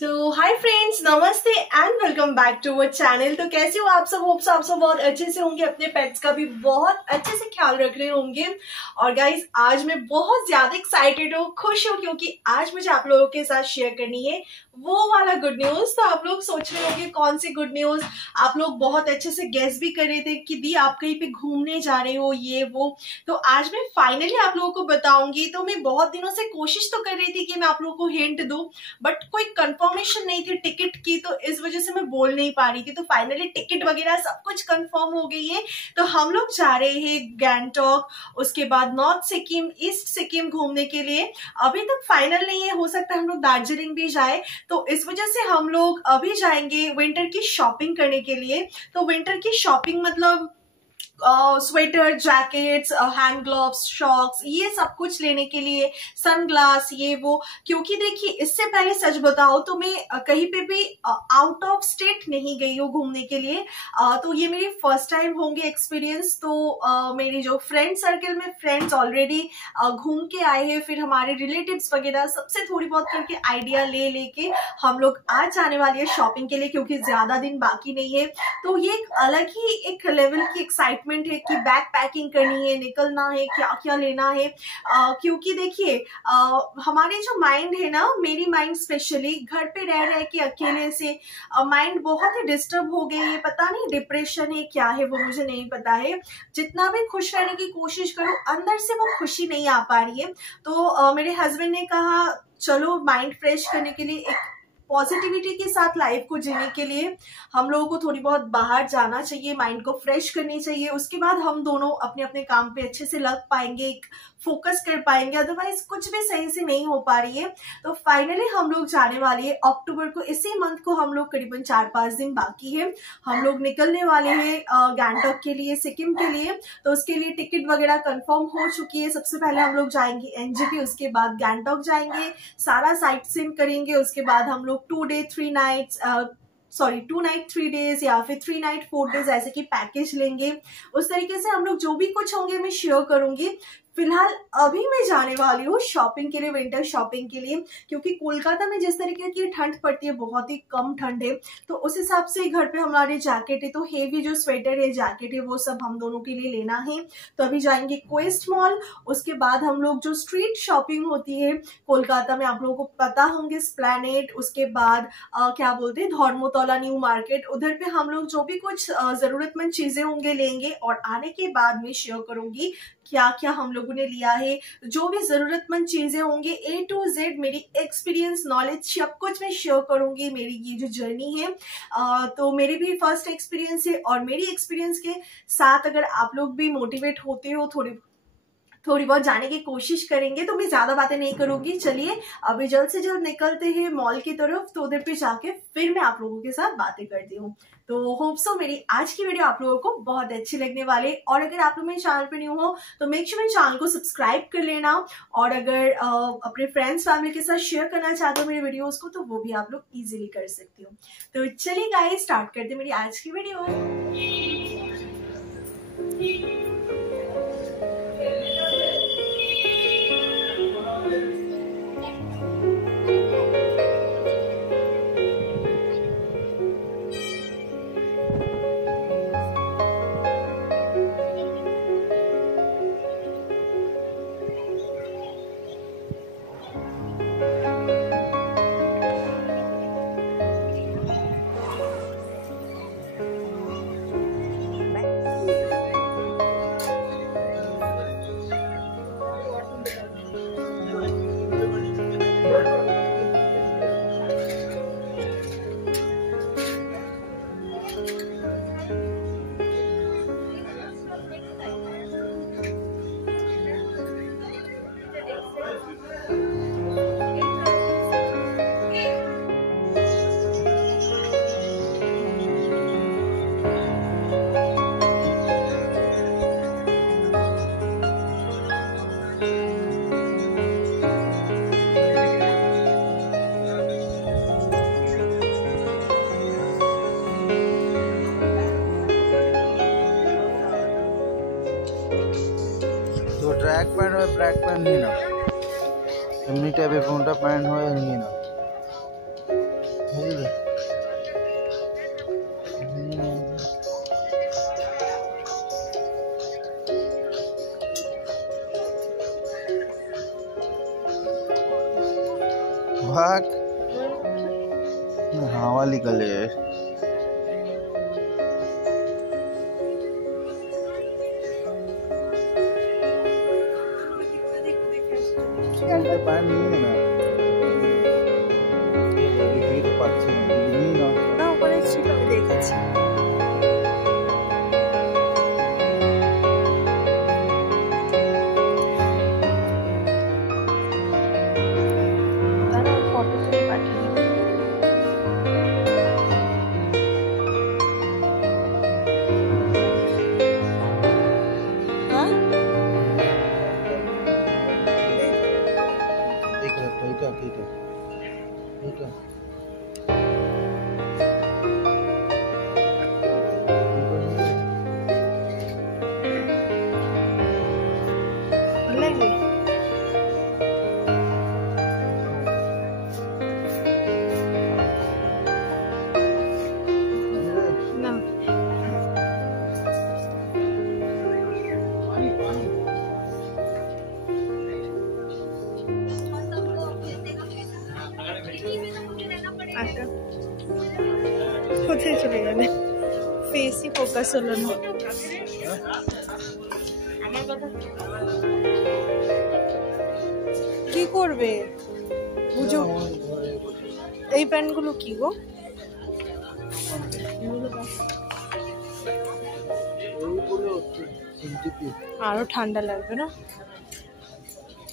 सो hi friends, नमस्ते and welcome back to our channel. तो कैसे हो आप सब? होप्स आप सब बहुत अच्छे से होंगे, अपने पेट्स का भी बहुत अच्छे से ख्याल रख रहे होंगे। और गाइज आज मैं बहुत ज्यादा एक्साइटेड हूँ, खुश हूँ, क्योंकि आज मुझे आप लोगों के साथ शेयर करनी है वो वाला गुड न्यूज। तो आप लोग सोच रहे होंगे कौन सी गुड न्यूज। आप लोग बहुत अच्छे से गेस भी कर रहे थे कि दी आप कहीं पे घूमने जा रहे हो, ये वो। तो आज मैं फाइनली आप लोगों को बताऊंगी। तो मैं बहुत दिनों से कोशिश तो कर रही थी कि मैं आप लोगों को हिंट दूं, बट कोई कंफर्मेशन नहीं थी टिकट की, तो इस वजह से मैं बोल नहीं पा रही थी। तो फाइनली टिकट वगैरह सब कुछ कंफर्म हो गई है। तो हम लोग जा रहे हैं गैंगटॉक, उसके बाद नॉर्थ सिक्किम, ईस्ट सिक्किम घूमने के लिए। अभी तक फाइनल नहीं है, हो सकता है हम लोग दार्जिलिंग भी जाए। तो इस वजह से हम लोग अभी जाएंगे विंटर की शॉपिंग करने के लिए। तो विंटर की शॉपिंग मतलब sweater, jackets, hand gloves, socks, ये सब कुछ लेने के लिए, सनग्लास, ये वो। क्योंकि देखिए, इससे पहले सच बताओ तो मैं कहीं पे भी आउट ऑफ स्टेट नहीं गई हूँ घूमने के लिए। तो ये मेरी फर्स्ट टाइम होंगे एक्सपीरियंस। तो मेरी जो फ्रेंड सर्कल में फ्रेंड्स ऑलरेडी घूम के आए हैं, फिर हमारे रिलेटिव्स वगैरह सबसे थोड़ी बहुत करके आइडिया ले लेके हम लोग आज जाने वाले हैं शॉपिंग के लिए, क्योंकि ज्यादा दिन बाकी नहीं है। तो ये एक अलग ही एक लेवल की एक्साइटमेंट है कि बैग पैकिंग करनी है, निकलना है, क्या क्या लेना है। क्योंकि देखिए, हमारे जो माइंड है ना, मेरी माइंड स्पेशली घर पे रह रहे के अकेले से माइंड बहुत ही डिस्टर्ब हो गई है। पता नहीं डिप्रेशन है, क्या है वो मुझे नहीं पता है। जितना भी खुश रहने की कोशिश करूं, अंदर से वो खुशी नहीं आ पा रही है। तो मेरे हस्बैंड ने कहा चलो माइंड फ्रेश करने के लिए, एक पॉजिटिविटी के साथ लाइफ को जीने के लिए हम लोगों को थोड़ी बहुत बाहर जाना चाहिए, माइंड को फ्रेश करनी चाहिए। उसके बाद हम दोनों अपने अपने काम पे अच्छे से लग पाएंगे, एक फोकस कर पाएंगे। अदरवाइज कुछ भी सही से नहीं हो पा रही है। तो फाइनली हम लोग जाने वाले हैं अक्टूबर को। इसी मंथ को हम लोग करीबन 4-5 दिन बाकी है, हम लोग निकलने वाले हैं गैंगटॉक के लिए, सिक्किम के लिए। तो उसके लिए टिकट वगैरह कंफर्म हो चुकी है। सबसे पहले हम लोग जाएंगे एनजेपी, उसके बाद गैंगटॉक जाएंगे, सारा साइट सीइंग करेंगे। उसके बाद हम लोग 2 डे 3 नाइट्स 2 नाइट 3 डेज या फिर 3 नाइट 4 डेज ऐसे की पैकेज लेंगे। उस तरीके से हम लोग जो भी कुछ होंगे मैं शेयर करूंगी। फिलहाल अभी मैं जाने वाली हूँ शॉपिंग के लिए, विंटर शॉपिंग के लिए। क्योंकि कोलकाता में जिस तरीके की ठंड पड़ती है, बहुत ही कम ठंड है, तो उस हिसाब से घर पे हमारे जैकेट है, तो हेवी जो स्वेटर है, जैकेट है, वो सब हम दोनों के लिए लेना है। तो अभी जाएंगे क्वेस्ट मॉल। उसके बाद हम लोग जो स्ट्रीट शॉपिंग होती है कोलकाता में, आप लोगों को पता होंगे, एस्प्लैनेड, उसके बाद क्या बोलते हैं, धर्मतला न्यू मार्केट, उधर पे हम लोग जो भी कुछ जरूरतमंद चीजें होंगे लेंगे। और आने के बाद मैं शेयर करूंगी क्या क्या हम लोगों ने लिया है। जो भी जरूरतमंद चीजें होंगी A to Z, मेरी एक्सपीरियंस, नॉलेज, सब कुछ मैं शेयर करूंगी। मेरी ये जो जर्नी है, तो मेरी भी फर्स्ट एक्सपीरियंस है, और मेरी एक्सपीरियंस के साथ अगर आप लोग भी मोटिवेट होते हो, थोड़ी बहुत जाने की कोशिश करेंगे। तो मैं ज्यादा बातें नहीं करूंगी, चलिए अभी जल्द से जल्द निकलते हैं मॉल की तरफ। तो उधर पे जाके फिर मैं आप लोगों के साथ बातें करती हूँ। तो होप सो मेरी आज की वीडियो आप लोगों को बहुत अच्छी लगने वाली। और अगर आप लोग मेरे चैनल पे न्यू हो तो मेक श्योर मेरे चैनल को सब्सक्राइब कर लेना। और अगर अपने फ्रेंड्स फैमिली के साथ शेयर करना चाहते हो मेरे वीडियोस को, तो वो भी आप लोग इजीली कर सकते हो। तो चलिए गाइस, स्टार्ट करते हैं मेरी आज की वीडियो। ট্র্যাক প্যান্ট হয়, ব্র্যাক প্যান্ট নিয়ে নাও, এমনি টাইপের কোনটা প্যান্ট হয় নিয়ে নাও। हाँ वाली कल है। नहीं है ना तो पाচ্ছি না না ওখানে ছিল আমি দেখেছি। কোথায় চলে গেলে ফেসই ফোকাস হলো না। আমার কথা কি করবে বুঝো। এই প্যান্টগুলো কি গো? আরো ঠান্ডা লাগবে না?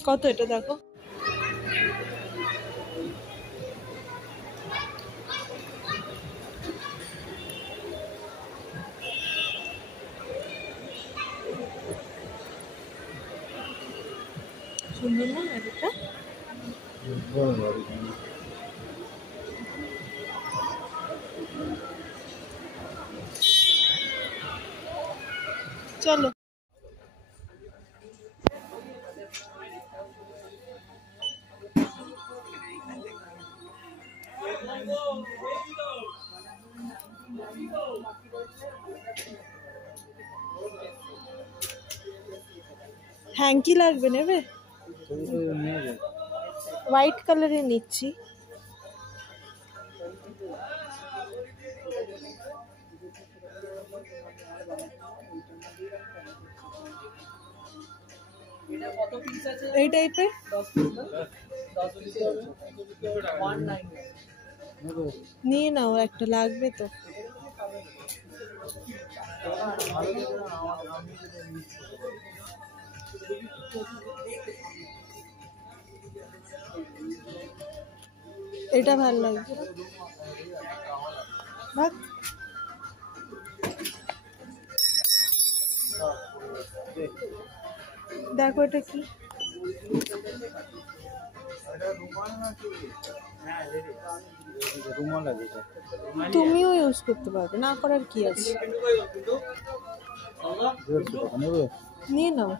কত এটা দেখো। সুন্দর না এটা? চলো হ্যাঙ্কি লাগবে নেবে? হোয়াইট কালারের নিচ্ছি। এই টাইপের নিয়ে নাও, একটা লাগবে তো। এটা ভালো লাগবে। দেখো এটা কি? তুমিও ইউজ করতে পারবে, না করার কি আছে? নিয়ে নাও।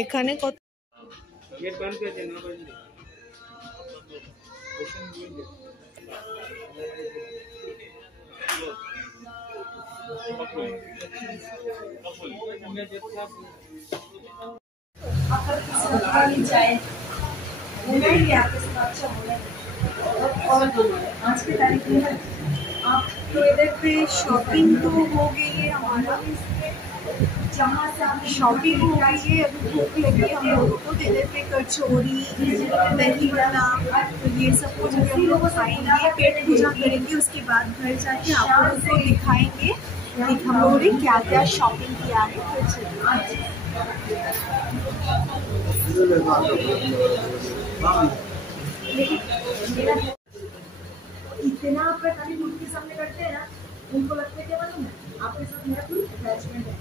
এখানে কত आज की तारीख में आप तो इधर पे शॉपिंग तो हो गई है हमारा, जहाँ से आप शॉपिंग हो गई है। अभी भूख लगी हम लोगों को, तो इधर पे कचौरी, दही बड़ा, तो ये सब कुछ हम लोग खाएंगे, पेट पूजा करेंगे। उसके बाद घर जाके आप लोगों को दिखाएंगे कि हम लोगों ने क्या क्या शॉपिंग किया है। इतना आप खाली दूध के सामने करते हैं ना, उनको लगता है क्या मालूम है, आपके साथ मेरा कोई अटैचमेंट है।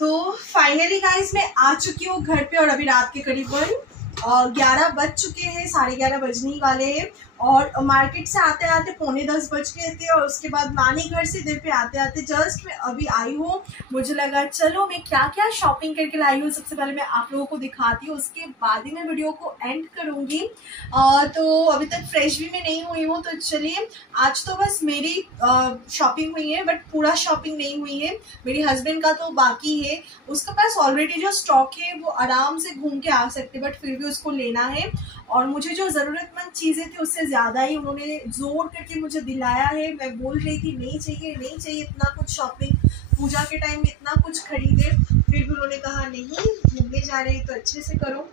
तो फाइनली गाइस मैं आ चुकी हूँ घर पे, और अभी रात के करीबन 11 बज चुके हैं, 11:30 बजने ही वाले हैं। और मार्केट से आते आते 9:45 बज गए थे और उसके बाद नानी घर से इधर पे आते आते जस्ट मैं अभी आई हूँ। मुझे लगा चलो मैं क्या क्या शॉपिंग करके लाई हूँ सबसे पहले मैं आप लोगों को दिखाती हूँ, उसके बाद ही मैं वीडियो को एंड करूँगी। तो अभी तक फ्रेश भी मैं नहीं हुई हूँ, तो चलिए आज तो बस मेरी शॉपिंग हुई है बट पूरा शॉपिंग नहीं हुई है। मेरे हस्बैंड का तो बाकी है, उसके पास ऑलरेडी जो स्टॉक है वो आराम से घूम के आ सकते बट फिर भी उसको लेना है। और मुझे जो ज़रूरतमंद चीज़ें थी उससे ज़्यादा ही उन्होंने जोर करके मुझे दिलाया है। मैं बोल रही थी नहीं चाहिए नहीं चाहिए इतना कुछ शॉपिंग, पूजा के टाइम में इतना कुछ खरीदे, फिर भी उन्होंने कहा नहीं घूमने जा रही तो अच्छे से करो।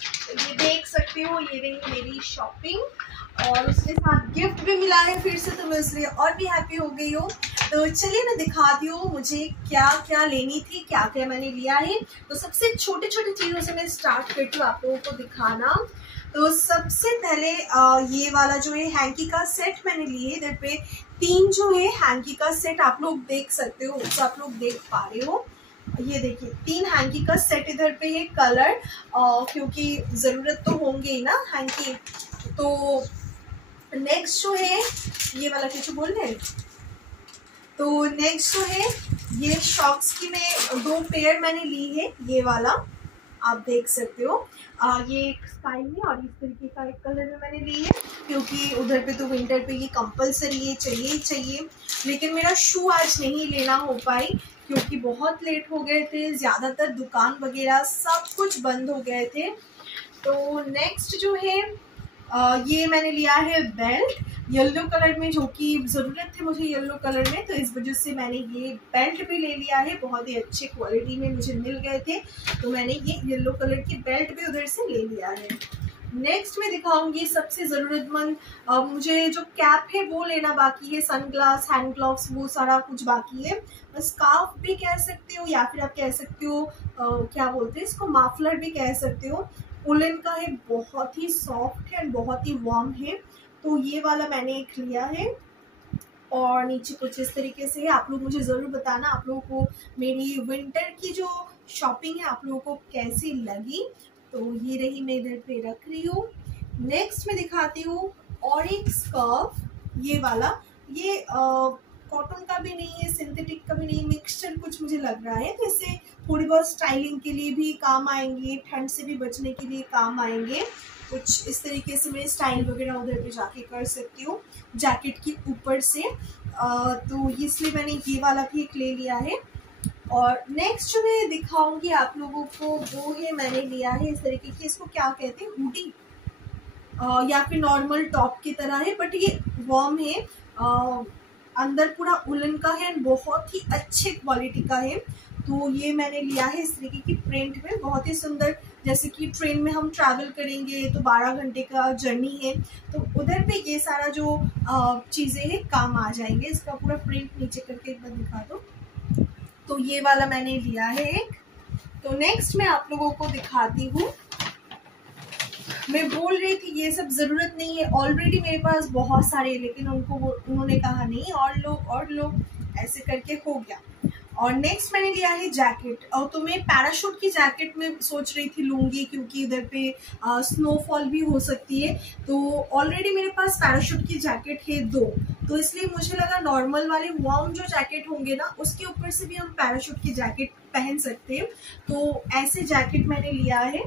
तो ये देख सकते हो ये रही मेरी शॉपिंग और उसके साथ गिफ्ट भी मिला है फिर से, तो मैं इसलिए और भी हैप्पी हो गई हूँ। तो चलिए मैं दिखाती हूँ मुझे क्या क्या लेनी थी, क्या क्या मैंने लिया है। तो सबसे छोटे छोटे चीज़ों से मैं स्टार्ट करती हूँ आप लोगों को दिखाना। तो सबसे पहले ये वाला जो है हैंकी का सेट मैंने लिए, इधर पे 3 जो है हैंकी का सेट आप लोग देख सकते हो, तो आप लोग देख पा रहे हो। ये देखिए 3 हैंकी का सेट इधर पे है कलर, क्योंकि ज़रूरत तो होंगे ही ना हैंकी। तो नेक्स्ट जो है ये वाला कुछ बोल रहे हैं, तो नेक्स्ट जो है ये शॉक्स की मैं 2 पेयर मैंने ली है, ये वाला आप देख सकते हो। ये एक स्काई में और इस तरीके का एक कलर में मैंने ली है, क्योंकि उधर पे तो विंटर पे ये कंपलसरी ये चाहिए ही चाहिए। लेकिन मेरा शू आज नहीं लेना हो पाई क्योंकि बहुत लेट हो गए थे, ज़्यादातर दुकान वगैरह सब कुछ बंद हो गए थे। तो नेक्स्ट जो है ये मैंने लिया है बेल्ट येलो कलर में, जो कि ज़रूरत थी मुझे येलो कलर में, तो इस वजह से मैंने ये बेल्ट भी ले लिया है। बहुत ही अच्छे क्वालिटी में मुझे मिल गए थे तो मैंने ये येलो कलर की बेल्ट भी उधर से ले लिया है। नेक्स्ट मैं दिखाऊंगी सबसे ज़रूरतमंद, मुझे जो कैप है वो लेना बाकी है, सनग्लास हैंड ग्लव्स वो सारा कुछ बाकी है। स्कार्फ भी कह सकते हो या फिर आप कह सकते हो क्या बोलते हैं इसको, माफलर भी कह सकते हो। उलन का है, बहुत ही सॉफ्ट है एंड बहुत ही वार्म है, तो ये वाला मैंने एक लिया है। और नीचे कुछ इस तरीके से है। आप लोग मुझे ज़रूर बताना आप लोगों को मेरी विंटर की जो शॉपिंग है आप लोगों को कैसी लगी। तो ये रही मैं इधर पे रख रही हूँ। नेक्स्ट मैं दिखाती हूँ और एक स्कार्फ, ये वाला, ये कॉटन का भी नहीं है सिंथेटिक का भी नहीं, मिक्सचर कुछ मुझे लग रहा है, तो इससे थोड़ी बहुत स्टाइलिंग के लिए भी काम आएंगे, ठंड से भी बचने के लिए काम आएंगे। कुछ इस तरीके से मैं स्टाइल वगैरह उधर पे जाके कर सकती हूँ जैकेट के ऊपर से। तो इसलिए मैंने ये वाला भी एक ले लिया है। और नेक्स्ट जो मैं दिखाऊंगी आप लोगों को वो है मैंने लिया है इस तरीके की, इसको क्या कहते हैं, हुडी या फिर नॉर्मल टॉप की तरह है बट ये वार्म है, अंदर पूरा उलन का है, बहुत ही अच्छे क्वालिटी का है। तो ये मैंने लिया है इस तरीके की प्रिंट में, बहुत ही सुंदर। जैसे कि ट्रेन में हम ट्रैवल करेंगे तो 12 घंटे का जर्नी है, तो उधर पे ये सारा जो चीज़ें हैं काम आ जाएंगे। इसका पूरा प्रिंट नीचे करके एक बार दिखा दो। तो ये वाला मैंने लिया है एक। तो नेक्स्ट मैं आप लोगों को दिखाती हूँ, मैं बोल रही थी ये सब ज़रूरत नहीं है, ऑलरेडी मेरे पास बहुत सारे, लेकिन उन्होंने कहा नहीं और लो ऐसे करके हो गया। और नेक्स्ट मैंने लिया है जैकेट, और तो मैं पैराशूट की जैकेट में सोच रही थी लूंगी क्योंकि इधर पे स्नोफॉल भी हो सकती है। तो ऑलरेडी मेरे पास पैराशूट की जैकेट है 2, तो इसलिए मुझे लगा नॉर्मल वाले वार्म जो जैकेट होंगे ना उसके ऊपर से भी हम पैराशूट की जैकेट पहन सकते हैं। तो ऐसे जैकेट मैंने लिया है,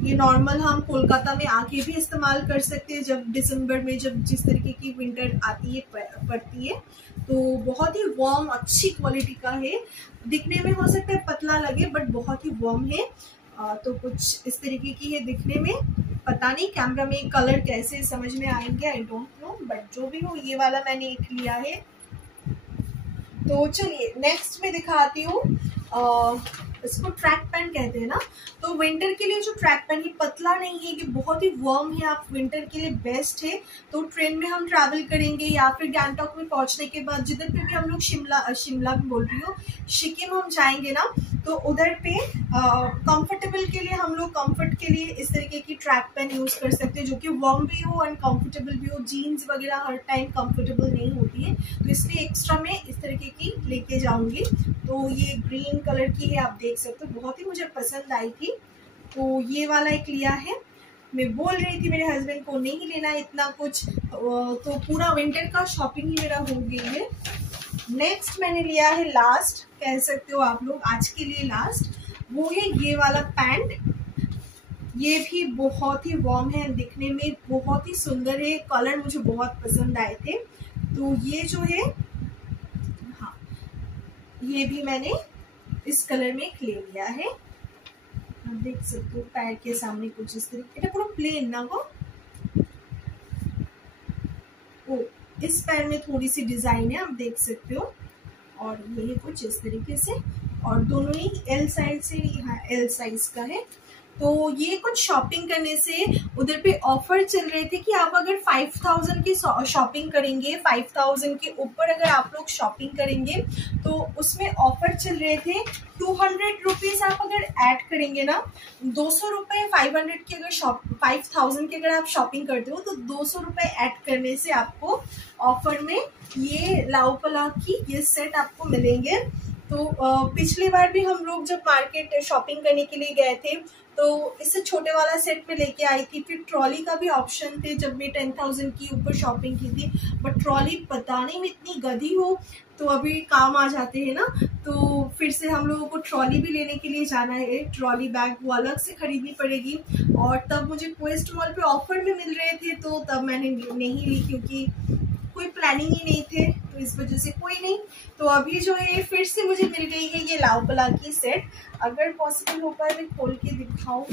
ये नॉर्मल हम कोलकाता में आके भी इस्तेमाल कर सकते हैं जब दिसंबर में जब जिस तरीके की विंटर आती है पड़ती है। तो बहुत ही वार्म अच्छी क्वालिटी का है, दिखने में हो सकता है पतला लगे बट बहुत ही वार्म है। तो कुछ इस तरीके की है दिखने में, पता नहीं कैमरा में कलर कैसे समझ में आएंगे, आई डोंट नो, बट जो भी हो ये वाला मैंने एक लिया है। तो चलिए नेक्स्ट में दिखाती हूँ, इसको ट्रैक पैंट कहते हैं ना, तो विंटर के लिए जो ट्रैक पैंट, ये पतला नहीं है, ये बहुत ही वार्म है, आप विंटर के लिए बेस्ट है। तो ट्रेन में हम ट्रैवल करेंगे या फिर गैंगटॉक में पहुंचने के बाद जिधर पे भी हम लोग शिमला में बोल रही हूँ, सिक्किम हम जाएंगे ना, तो उधर पे कंफर्टेबल के लिए हम लोग कंफर्ट के लिए इस तरीके की ट्रैक पैंट यूज कर सकते हैं जो कि वार्म भी हो एंड कंफर्टेबल भी हो। जीन्स वगैरह हर टाइम कंफर्टेबल नहीं होती है, तो इसलिए एक्स्ट्रा मैं इस तरीके की लेके जाऊंगी। तो ये ग्रीन कलर की है, आप देख सकते हो, बहुत ही मुझे पसंद आई थी, तो ये वाला एक लिया है। मैं बोल रही थी मेरे हस्बैंड को नहीं लेना इतना कुछ, तो पूरा विंटर का शॉपिंग ही मेरा हो गई है। नेक्स्ट मैंने लिया है, लास्ट कह सकते हो आप लोग, आज के लिए लास्ट, वो है ये वाला पैंट। ये भी बहुत ही वार्म है, दिखने में बहुत ही सुंदर है, कलर मुझे बहुत पसंद आए थे। तो ये जो है, हाँ, ये भी मैंने इस कलर में ले लिया है। आप देख सकते हो पैर के सामने कुछ इस तरीके, এটা पूरा प्लेन ना वो, ओ इस पैर में थोड़ी सी डिजाइन है, आप देख सकते हो, और ये कुछ इस तरीके से, और दोनों ही एल साइज से, हाँ एल साइज का है। तो ये कुछ शॉपिंग करने से उधर पे ऑफर चल रहे थे कि आप अगर 5000 की शॉपिंग करेंगे, 5000 के ऊपर अगर आप लोग शॉपिंग करेंगे तो उसमें ऑफर चल रहे थे 200 रुपीज आप अगर ऐड करेंगे ना, 200 रुपए 500 की अगर 5000 की अगर आप शॉपिंग करते हो तो 200 रुपए ऐड करने से आपको ऑफर में ये लाओपाला की ये सेट आपको मिलेंगे। तो पिछली बार भी हम लोग जब मार्केट शॉपिंग करने के लिए गए थे तो इससे छोटे वाला सेट में लेके आई थी, फिर ट्रॉली का भी ऑप्शन थे जब मैं 10,000 की ऊपर शॉपिंग की थी, बट ट्रॉली पता नहीं मैं इतनी गधी हूँ तो अभी काम आ जाते हैं ना, तो फिर से हम लोगों को ट्रॉली भी लेने के लिए जाना है, ट्रॉली बैग वो अलग से खरीदनी पड़ेगी। और तब मुझे क्वेस्ट मॉल पे ऑफर में मिल रहे थे तो तब मैंने नहीं ली क्योंकि कोई प्लानिंग ही नहीं थे, तो इस वजह से कोई नहीं। तो अभी जो है फिर से मुझे मिल गई है ये लाओपाला की सेट। अगर पॉसिबल हो पाए मैं खोल के दिखाऊं,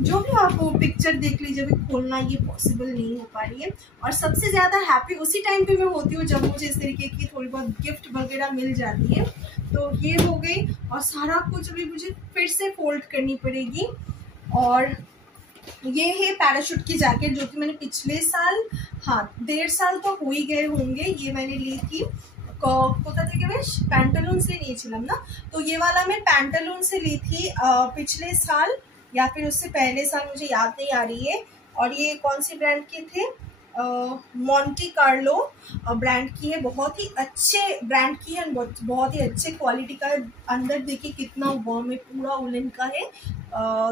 जो भी आप पिक्चर देख लीजिए, अभी खोलना ये पॉसिबल नहीं हो पा रही है। और सबसे ज्यादा हैप्पी उसी टाइम पे मैं होती हूँ जब मुझे इस तरीके की थोड़ी बहुत गिफ्ट वगैरह मिल जाती है। तो ये हो गई, और सारा कुछ अभी मुझे फिर से फोल्ड करनी पड़ेगी। और ये है पैराशूट की जैकेट जो कि मैंने पिछले साल, हाँ 1.5 साल तो हो ही गए होंगे, ये मैंने ली थी पैंटालून से नहीं छिलम ना, तो ये वाला मैं पैंटालून से ली थी पिछले साल या फिर उससे पहले साल, मुझे याद नहीं आ रही है। और ये कौन सी ब्रांड के थे, मोंटी कार्लो ब्रांड की है, बहुत ही अच्छे ब्रांड की है, बहुत ही अच्छे क्वालिटी का है। अंदर देखिए कितना वार्म है, पूरा उलन का है,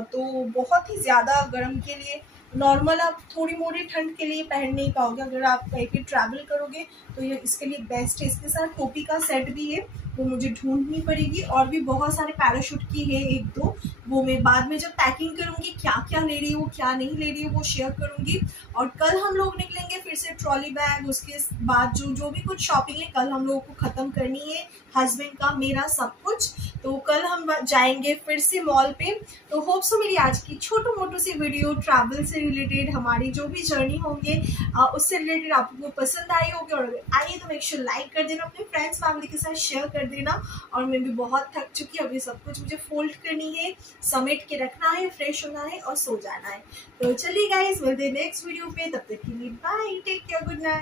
तो बहुत ही ज्यादा गर्म के लिए, नॉर्मल आप थोड़ी मोटी ठंड के लिए पहन नहीं पाओगे, अगर आप कहीं पे ट्रैवल करोगे तो ये इसके लिए बेस्ट है। इसके साथ टोपी का सेट भी है, वो मुझे ढूंढनी पड़ेगी, और भी बहुत सारे पैराशूट की है एक दो, वो मैं बाद में जब पैकिंग करूंगी क्या क्या ले रही हूँ क्या नहीं ले रही हूँ वो शेयर करूंगी। और कल हम लोग निकलेंगे फिर से ट्रॉली बैग, उसके बाद जो भी कुछ शॉपिंग है कल हम लोगों को खत्म करनी है, हस्बैंड का मेरा सब कुछ। तो कल हम जाएंगे फिर से मॉल पे। तो होप सो मेरी आज की छोटू मोटू सी वीडियो ट्रैवल से रिलेटेड, हमारी जो भी जर्नी होंगे उससे रिलेटेड आपको पसंद आई होगी, और अगर आई तो मेक श्योर लाइक कर देना, अपने फ्रेंड्स फैमिली के साथ शेयर कर देना। और मैं भी बहुत थक चुकी, अभी सब कुछ मुझे फोल्ड करनी है, समेट के रखना है, फ्रेश होना है और सो जाना है। तो चलिए गाइस, मिलते हैं नेक्स्ट वीडियो पे, तब तक के लिए bye, take care, good night.